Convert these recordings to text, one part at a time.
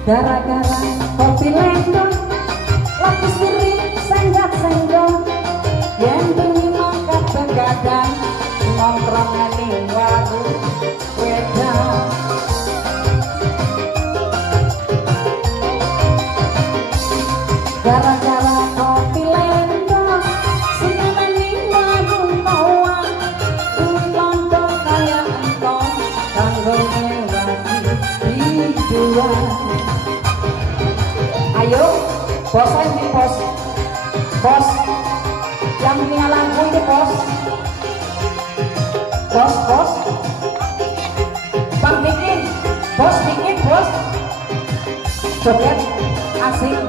Gara-gara kopi lendong lapis diri senggak-senggong yen bengi mangkat begadang nongkrong ning warung wedang. Gara-gara kopi lendong seneng ning warung bawang duit londo kaya entong kanggo mewati hidupan. Ayo, bos ini bos, bos yang punya lampu ini bos, bos, bang bikin, bos, joget asik.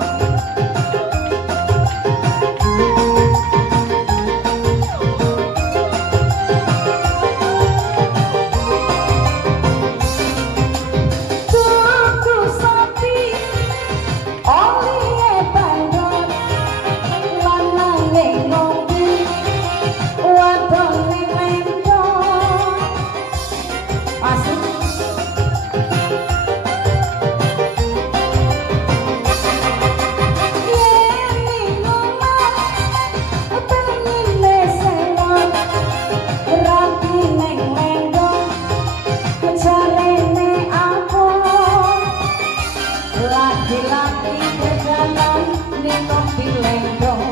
Laki-laki berjalan ning kopi lendong,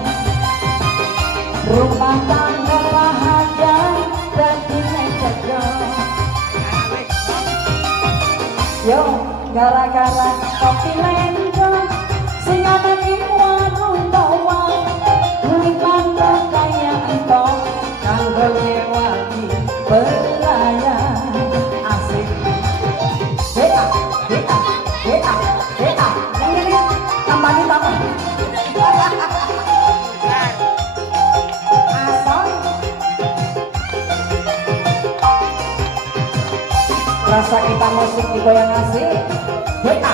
rumah tangga bahagia dadi cedok. Yo, gara-gara kopi lendong sing ana ning warung bawang duit mangga kaya entong kanggo nyewani pelayan asik. Rasa kita musik digoyang asik. Hea.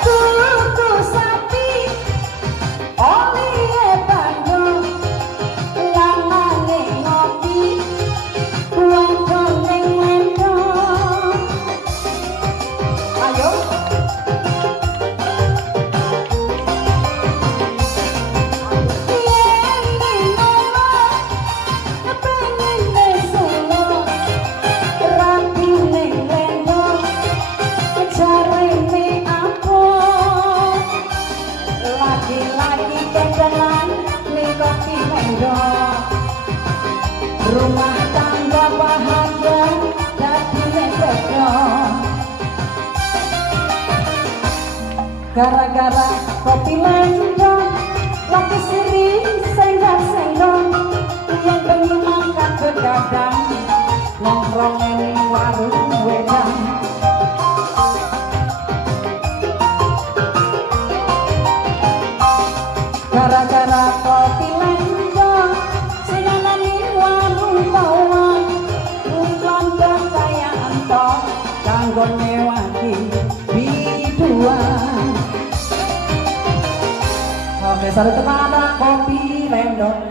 Tuku sapi, oli bandung, lanane ngopi, wadon ning lendong. Ayo. Lagi kejalan ning kopi lendong, rumah tangga bahagia dadi cedok. Gara-gara kopi lendong lapis diri senggak-senggong yang bengi mangkat begadang nongkrong ning warung wedang. Gara-gara kopi lendong sing ana ning warung bawang duit londo kaya entong kanggo nyewani biduan. Oke, salut kepada kopi lendong.